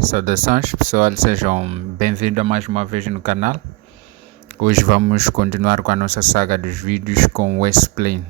Saudações pessoal, sejam bem-vindos mais uma vez no canal. Hoje vamos continuar com a nossa saga dos vídeos com o S-Plane.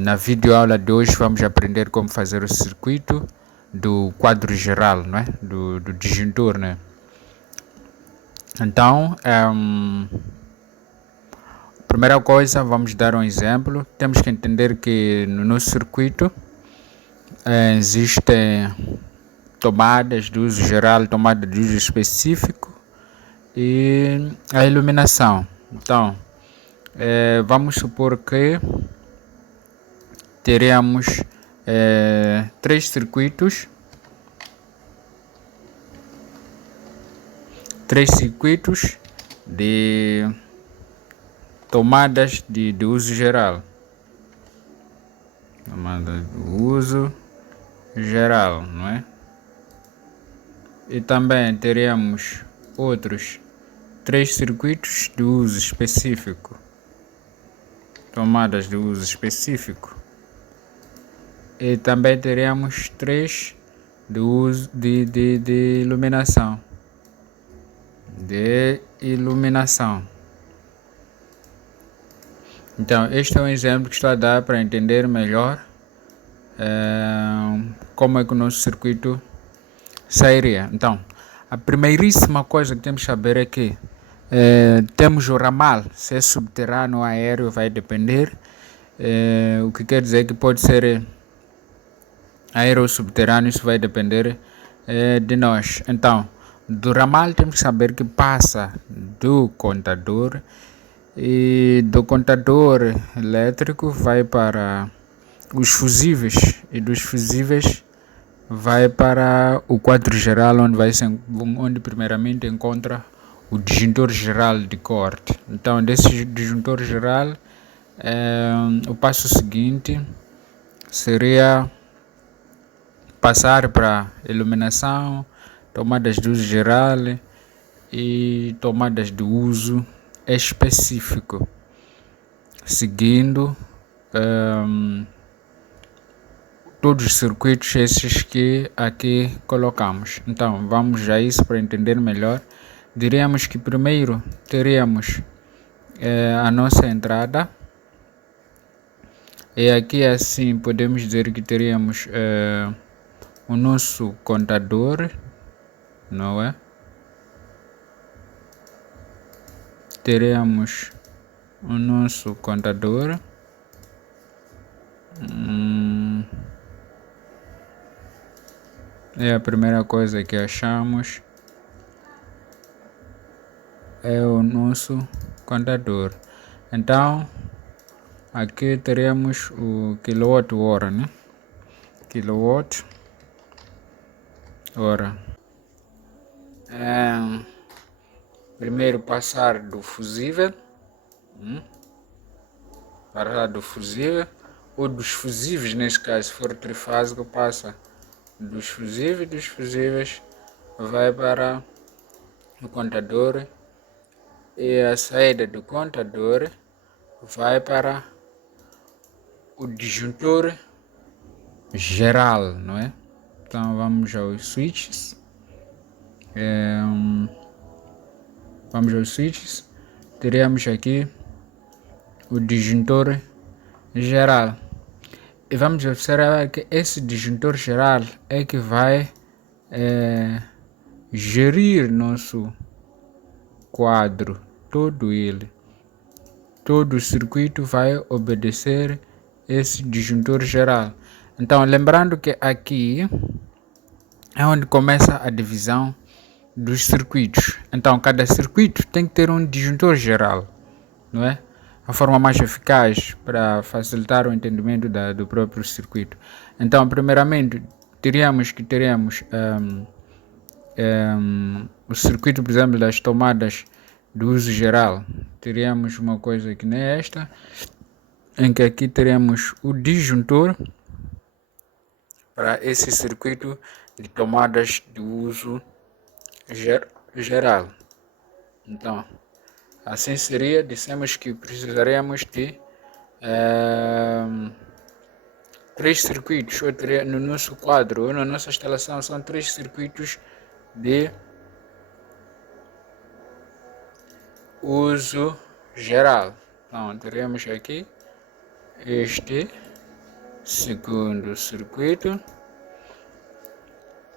Na videoaula de hoje vamos aprender como fazer o circuito do quadro geral, não é? do disjuntor, né? Então, primeira coisa, vamos dar um exemplo. Temos que entender que no nosso circuito existem tomadas de uso geral, tomada de uso específico e a iluminação. Então, vamos supor que teremos três circuitos de tomadas de uso geral. Tomada de uso geral, não é? E também teremos outros três circuitos de uso específico, tomadas de uso específico, e também teremos três de uso de iluminação, Então, este é um exemplo que estou a dar para entender melhor como é que o nosso circuito sairia. Então, a primeiríssima coisa que temos que saber é que temos o ramal, se é subterrâneo ou aéreo vai depender, o que quer dizer que pode ser aéreo ou subterrâneo, isso vai depender de nós. Então, do ramal temos que saber que passa do contador, e do contador elétrico vai para os fusíveis, e dos fusíveis vai para o quadro geral, onde primeiramente encontra o disjuntor geral de corte. Então, desse disjuntor geral, o passo seguinte seria passar para iluminação, tomadas de uso geral e tomadas de uso específico, seguindo todos os circuitos esses que aqui colocamos. Então, vamos a isso para entender melhor. Diríamos que primeiro teríamos a nossa entrada, e aqui assim podemos dizer que teríamos o nosso contador, não é? Teremos o nosso contador, é a primeira coisa que achamos, é o nosso contador. Então, aqui teremos o quilowatt-hora, né? Quilowatt-hora. Primeiro passar do fusível, ou dos fusíveis, nesse caso, se for trifásico, passa dos fusíveis vai para o contador, e a saída do contador vai para o disjuntor geral, não é? Então vamos aos switches. Teremos aqui o disjuntor geral, e vamos observar que esse disjuntor geral é que vai gerir nosso quadro, todo o circuito vai obedecer esse disjuntor geral. Então, lembrando que aqui é onde começa a divisão dos circuitos. Então, cada circuito tem que ter um disjuntor geral, não é? A forma mais eficaz para facilitar o entendimento do próprio circuito. Então, primeiramente, teremos o circuito, por exemplo, das tomadas de uso geral. Teríamos uma coisa que nem esta, em que aqui teremos o disjuntor para esse circuito de tomadas de uso geral. Então, assim seria, dissemos que precisaremos de três circuitos, no nosso quadro ou na nossa instalação são três circuitos de uso geral. Então, teremos aqui este segundo circuito.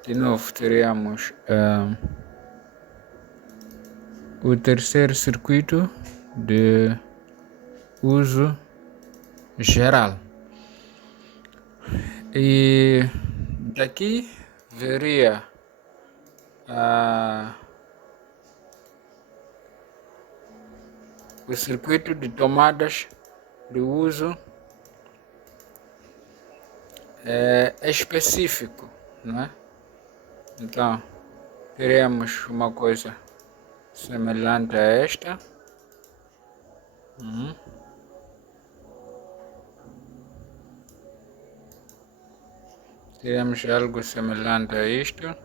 De novo, teremos o terceiro circuito de uso geral. E daqui veria o circuito de tomadas de uso específico, não é? Então, teremos uma coisa semelhante a esta. Teremos algo semelhante a isto.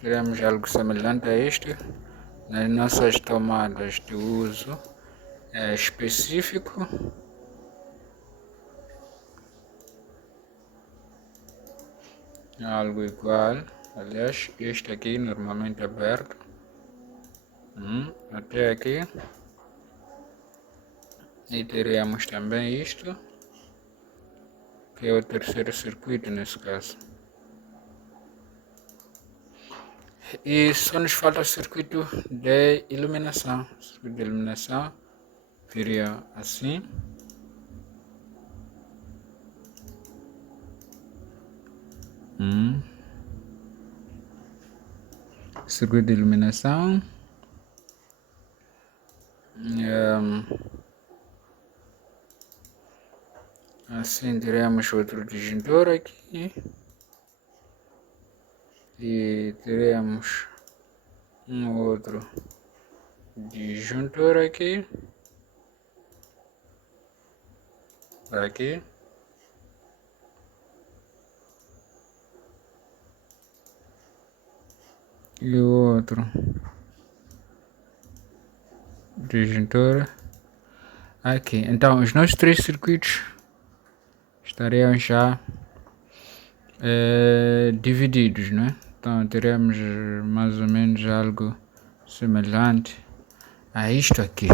Teremos algo semelhante a isto nas nossas tomadas de uso específico. Algo igual. Aliás, este aqui normalmente aberto. Até aqui. E teremos também isto, que é o terceiro circuito nesse caso. E só nos falta o circuito de iluminação. O circuito de iluminação viria assim. Circuito de iluminação. Assim teremos outro disjuntor aqui. E teremos um outro disjuntor aqui. Aqui. E o outro disjuntor aqui. Então, os nossos três circuitos estariam já divididos, né? Então, teremos mais ou menos algo semelhante a isto aqui.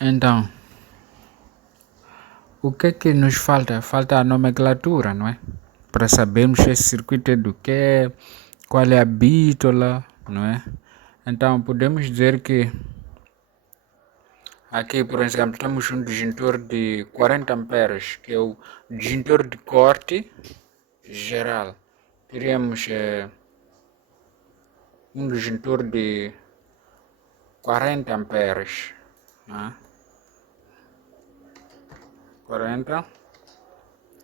Então, o que é que nos falta? Falta a nomenclatura, não é? Para sabermos esse circuito é do que, qual é a bitola, não é? Então, podemos dizer que aqui, por exemplo, temos um disjuntor de 40 amperes, que é o disjuntor de corte geral. Teríamos um disjuntor de 40 amperes. Né? 40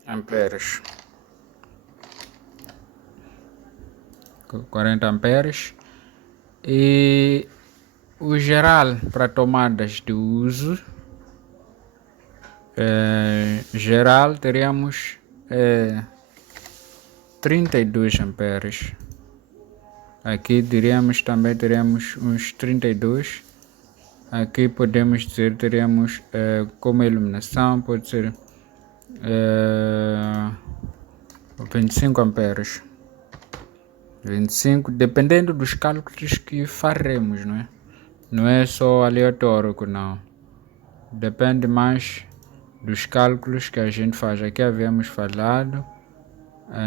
amperes. 40 amperes. E o geral para tomadas de uso geral teríamos 32 amperes. Aqui também teremos uns 32. Aqui podemos dizer teremos como iluminação pode ser 25 amperes. 25, dependendo dos cálculos que faremos, não é? Não é só aleatório, não. Depende mais dos cálculos que a gente faz. Aqui havíamos falado,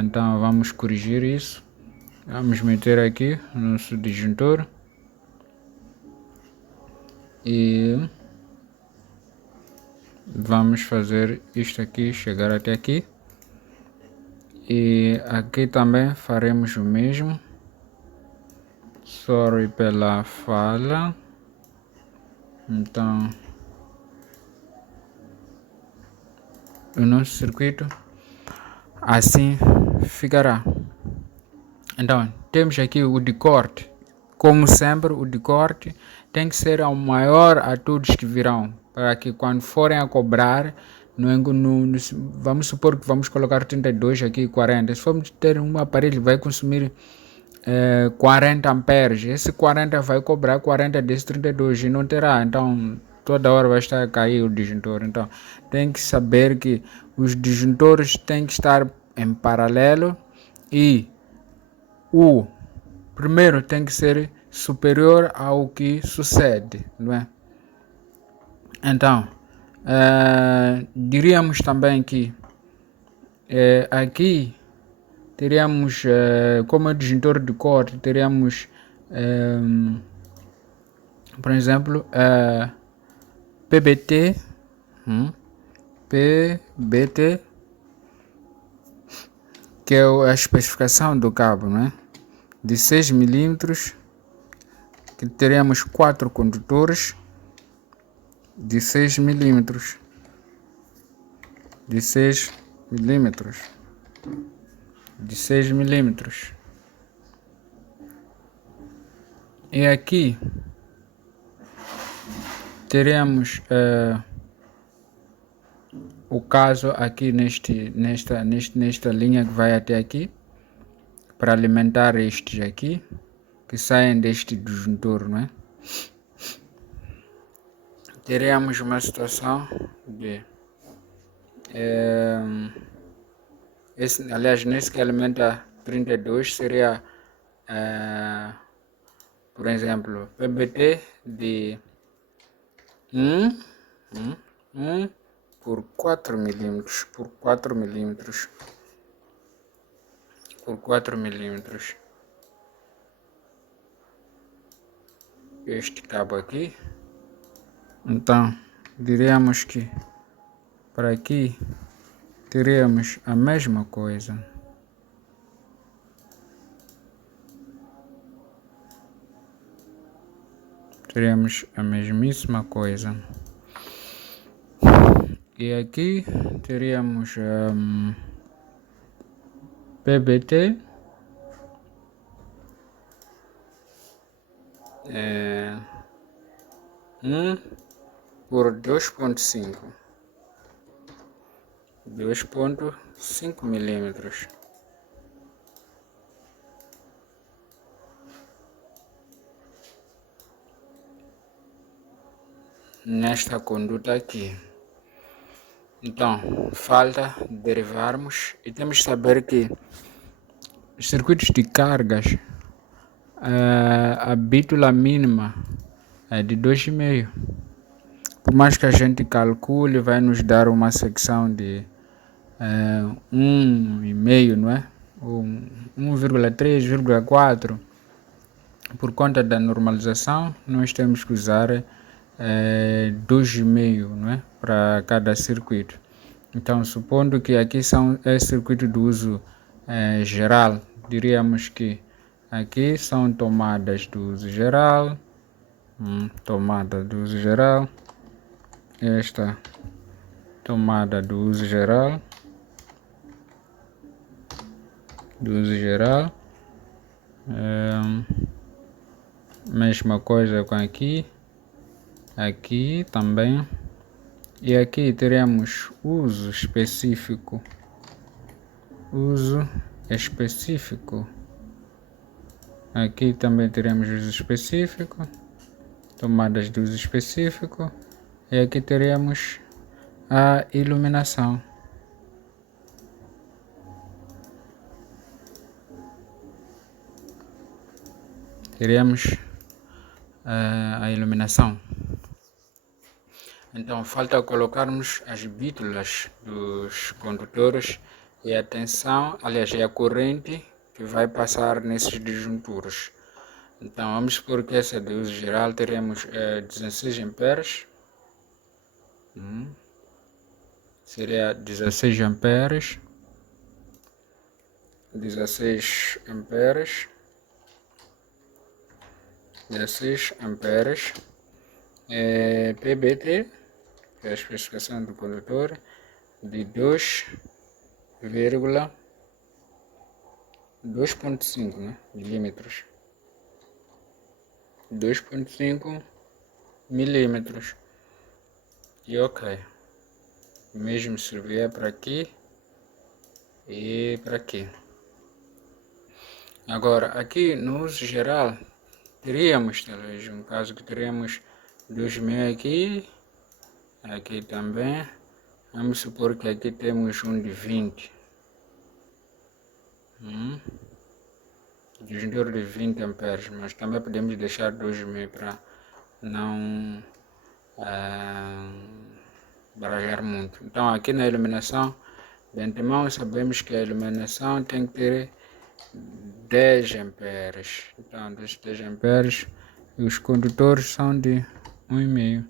então vamos corrigir isso. Vamos meter aqui o nosso disjuntor e vamos fazer isto aqui, chegar até aqui. E aqui também faremos o mesmo. Sorry pela fala. Então, o nosso circuito assim ficará. Então, temos aqui o de corte. Como sempre, o de corte tem que ser ao maior a todos que virão, para que quando forem a cobrar, vamos supor que vamos colocar 32 aqui, 40. Se formos ter um aparelho vai consumir 40 amperes, esse 40 vai cobrar 40 desse 32 e não terá, então toda hora vai estar a cair o disjuntor. Então tem que saber que os disjuntores têm que estar em paralelo e o primeiro tem que ser superior ao que sucede, não é? Então, diríamos também que aqui teríamos, como disjuntor de corte, teríamos, por exemplo, PBT, PBT, que é a especificação do cabo, não é? De 6 milímetros, que teremos 4 condutores de 6 milímetros, de 6 milímetros, de 6 milímetros. E aqui teremos o caso aqui nesta linha que vai até aqui, para alimentar estes aqui, que saem deste disjuntor, não é? Teremos uma situação de aliás, nesse que alimenta 32 seria, por exemplo, PBT de 1 por 4 milímetros, por 4 milímetros, por 4 milímetros. Este cabo aqui. Então, diríamos que para aqui teríamos a mesma coisa. Teremos a mesmíssima coisa. E aqui teríamos PBT por 2.5 milímetros. Nesta conduta aqui. Então, falta derivarmos e temos que saber que os circuitos de cargas, a bítula mínima é de 2,5. Por mais que a gente calcule, vai nos dar uma secção de 1,5, não é? Ou 1,3, 1,4. Por conta da normalização, nós temos que usar 2,5, não é? Para cada circuito. Então, supondo que aqui é circuito de uso geral, diríamos que aqui são tomadas do uso geral, tomada do uso geral, esta tomada do uso geral, mesma coisa com aqui também, e aqui teremos uso específico, aqui também teremos uso específico, tomadas de uso específico, e aqui teremos a iluminação. Teremos a iluminação. Então, falta colocarmos as bítulas dos condutores e a tensão, aliás, é a corrente que vai passar nesses disjuntores. Então, vamos supor que essa de uso geral teremos 16 amperes. Seria 16 amperes. 16 amperes. 16 amperes. PBT, que é a especificação do condutor, de 2,5, né, milímetros. 2,5 milímetros. E ok. O mesmo servia para aqui e para aqui. Agora, aqui no uso geral, teríamos, talvez, um caso que teríamos 2,5 aqui, aqui também. Vamos supor que aqui temos um de 20. Disjuntor de 20 amperes, mas também podemos deixar 2,5 para não baralhar muito. Então aqui na iluminação, de antemão sabemos que a iluminação tem que ter 10 amperes. Então desses 10 amperes, os condutores são de 1,5.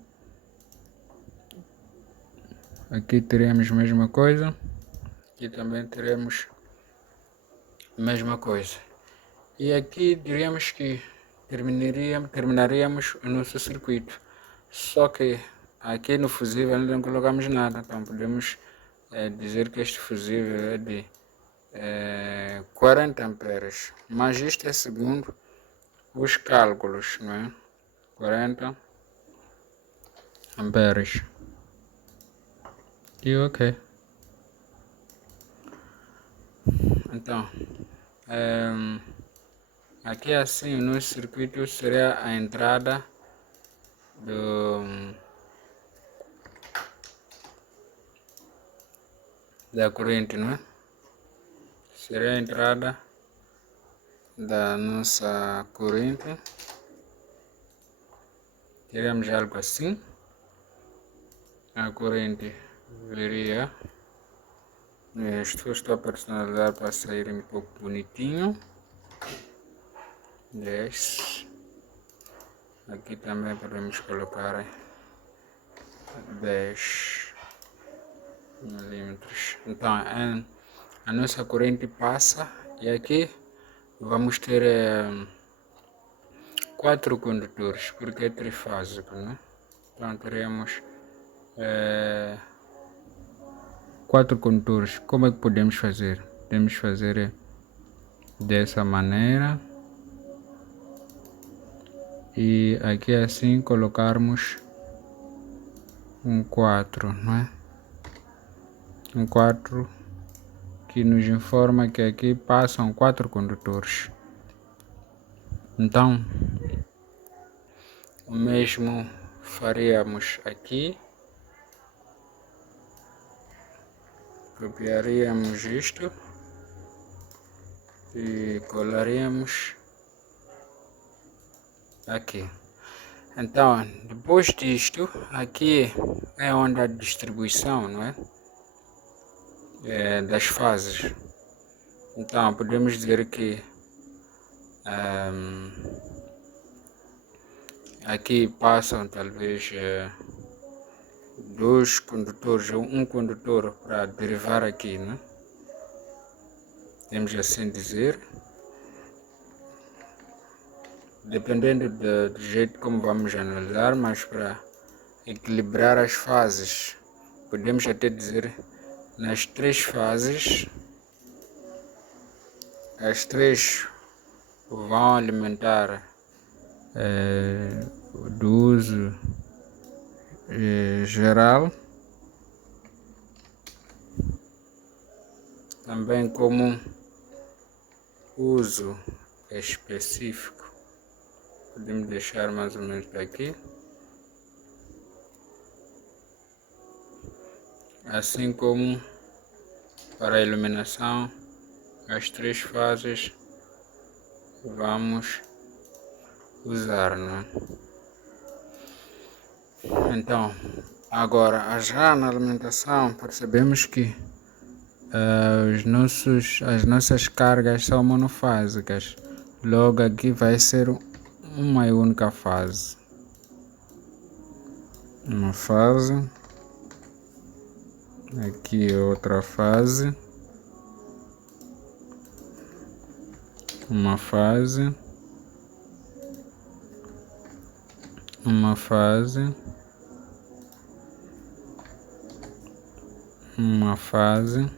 Aqui teremos a mesma coisa. Aqui também teremos a mesma coisa. E aqui diríamos que terminaríamos o nosso circuito. Só que aqui no fusível não colocamos nada. Então podemos dizer que este fusível é de 40 amperes. Mas isto é segundo os cálculos, não é? 40 amperes. E ok. Então, aqui assim o nosso circuito seria a entrada da corrente, não é? Seria a entrada da nossa corrente. Teremos algo assim. A corrente viria. Estou a personalizar para sair um pouco bonitinho. 10. Aqui também podemos colocar 10 milímetros. Então a nossa corrente passa e aqui vamos ter 4 condutores, porque é trifásico, né? Então teremos 4 condutores. Como é que podemos fazer? Podemos fazer dessa maneira. E aqui assim colocarmos um 4, não é? Um 4 que nos informa que aqui passam 4 condutores. Então, o mesmo faríamos aqui. Copiaríamos isto e colaríamos aqui. Então, depois disto, aqui é onde a distribuição, não é? Das fases. Então, podemos dizer que aqui passam talvez 2 condutores ou um condutor para derivar aqui, né? Podemos assim dizer. Dependendo do jeito como vamos analisar, mas para equilibrar as fases, podemos até dizer nas 3 fases, as 3 vão alimentar do uso geral, também como uso específico. Podemos deixar mais ou menos aqui. Assim como para a iluminação, as 3 fases vamos usar, né? Então, agora já na alimentação percebemos que as nossas cargas são monofásicas. Logo aqui vai ser uma única fase. Uma fase. Aqui outra fase. Uma fase. Uma fase. Uma fase.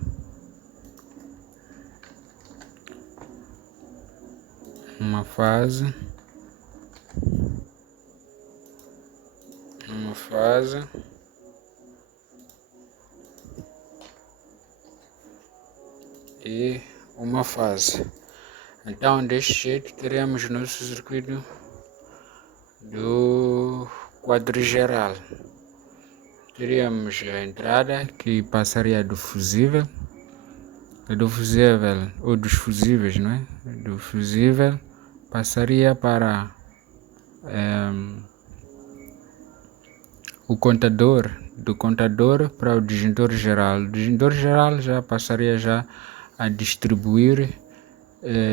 Uma fase. Uma fase. E uma fase. Então deste jeito teremos nosso circuito do quadro geral. Teríamos a entrada que passaria do fusível. do fusível, ou dos fusíveis, não é? Do fusível passaria para o contador, do contador para o disjuntor geral. O disjuntor geral já passaria já a distribuir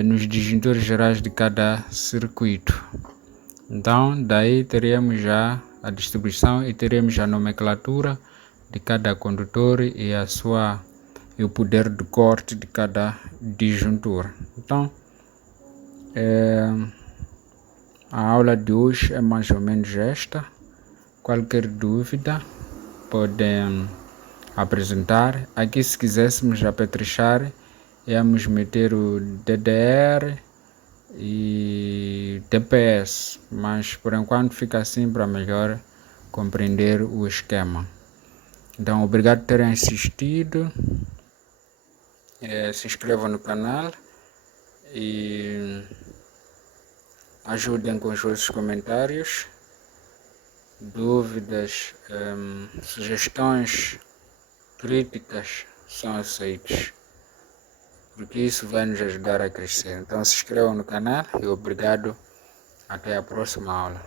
nos disjuntores gerais de cada circuito. Então, daí teríamos já a distribuição e teríamos a nomenclatura de cada condutor e o poder de corte de cada disjuntor. Então, a aula de hoje é mais ou menos esta. Qualquer dúvida podem apresentar. Aqui, se quiséssemos apetrechar, íamos meter o DDR e TPS, mas por enquanto fica assim para melhor compreender o esquema. Então, obrigado por terem assistido. Se inscrevam no canal e ajudem com os vossos comentários, dúvidas, sugestões, críticas são aceitas, porque isso vai nos ajudar a crescer. Então se inscrevam no canal e obrigado. Até a próxima aula.